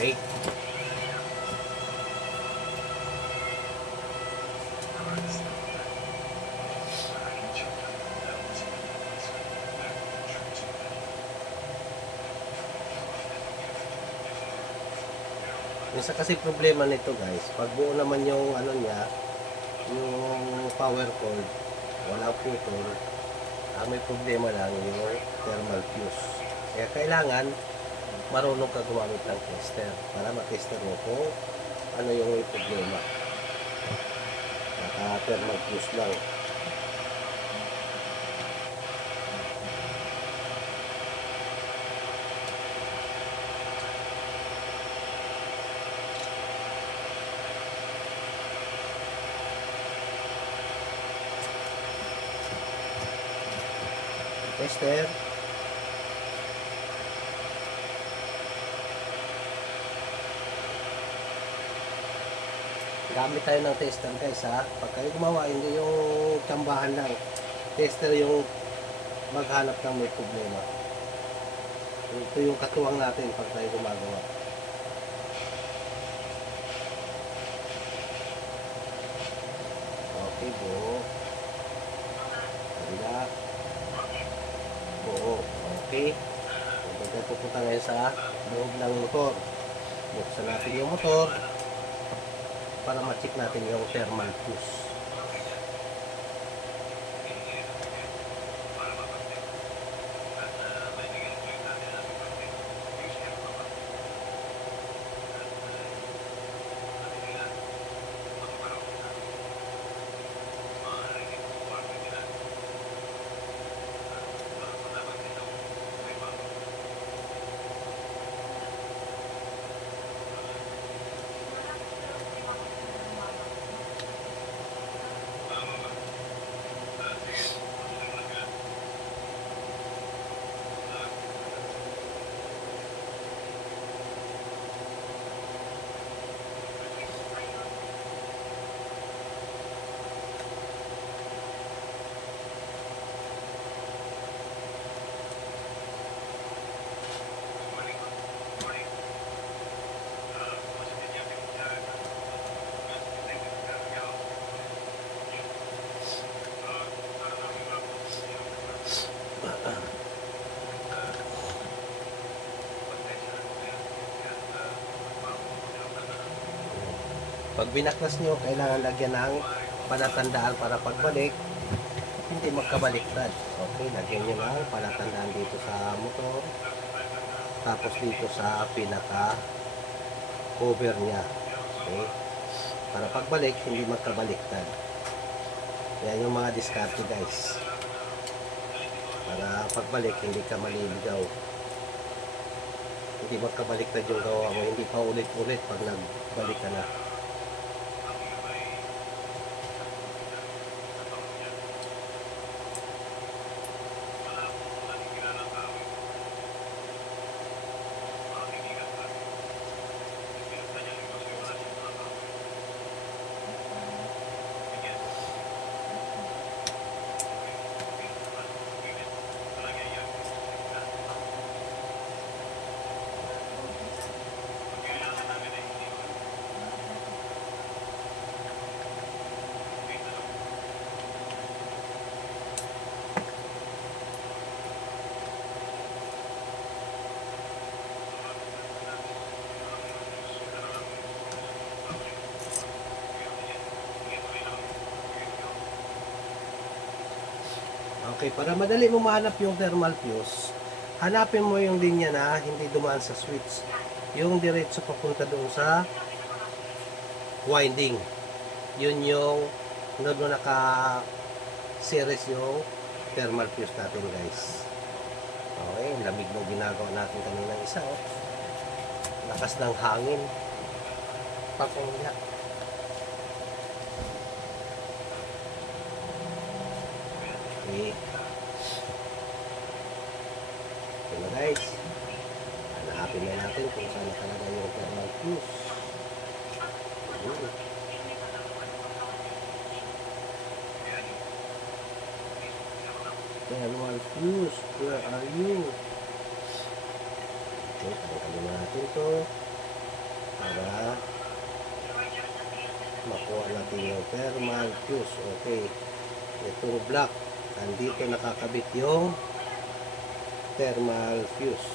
Okay? Isa kasi problema nito guys, pag buo naman yung ano niya, yung power cord, walang putol, ang may problema lang yung thermal fuse. Kaya kailangan marunong ka gumamit ng tester para matester mo kung ano yung may problema. Naka thermal fuse lang. Tester. Gamit tayo ng tester guys ha. Pag kayo gumawa, hindi yung tsambahan lang. Tester yung maghanap ng may problema. Ito yung katuwang natin pag tayo gumagawa. Okay, buo. Kabila. Buo. Okay. Pagka pupunta ngayon sa loob ng motor. Buksan natin yung motor para ma-check natin yung thermal fuse. Pag binaklas nyo, kailangan lagyan ng palatandaan para pagbalik, hindi magkabaliktad. Okay, lagyan nyo ng palatandaan dito sa motor, tapos dito sa pinaka cover nya. Okay, para pagbalik, hindi magkabaliktad. Yan yung mga diskarte guys. Para pagbalik, hindi ka maliligaw. Hindi magkabaliktad yung gawa mo, hindi pa ulit-ulit pag nagbalik ka na. Okay, para madali mo mahanap yung thermal fuse, hanapin mo yung linya na hindi dumaan sa switch. Yung diretso papunta doon sa winding. Yun yung doon mo naka-series yung thermal fuse natin guys. Okay, lamig ng ginagawa natin kanina isa. Oh. Lakas ng hangin. Pakinggan. Okay. Ito na guys, hanapin na natin kung saan talaga yung thermal fuse. Thermal fuse, where are you? Okay, tanggalin na natin to. para makuha natin yung thermal fuse. Okay, itong black, andito nakakabit yung thermal fuse.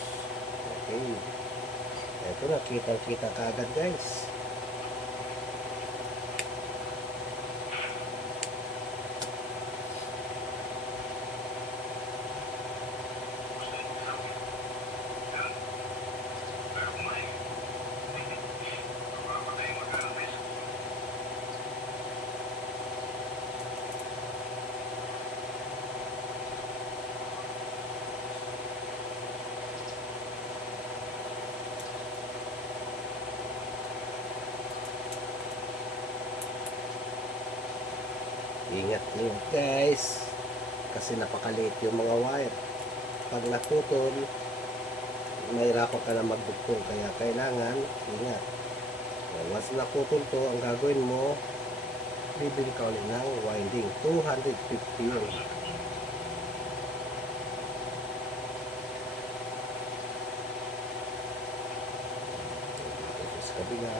Okay, ito na, kitang-kita kaagad guys. Ingat niyo guys, kasi napakaliit yung mga wire. Pag naputol, mahirapan ka na magdugtong, kaya kailangan ingat. Once naputol to, ang gagawin mo, bibili ka ulit ng winding. 250 yun. Dito sa kabila.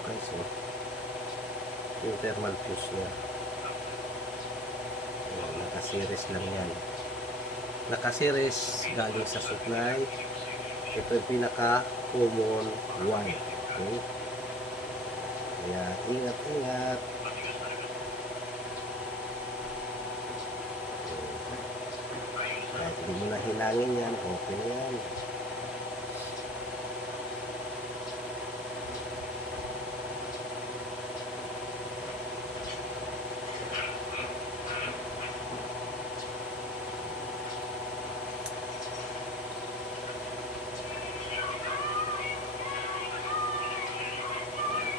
Okay, so yung thermal fuse niya, ayan, naka-series lang yan. Naka-series galing sa supply. Ito yung pinaka common one. Okay, kaya ingat-ingat. Kahit hindi mo na hilangin yan, okay na yan.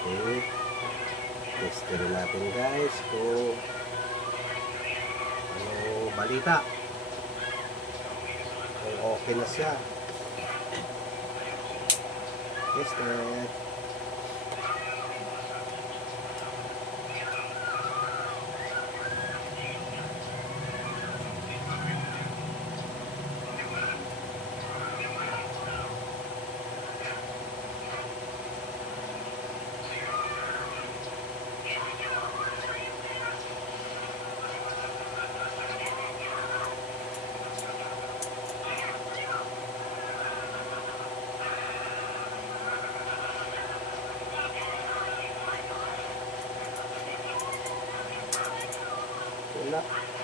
Okay, testin natin guys kung ano balita, kung okay na siya. Tested. Wala.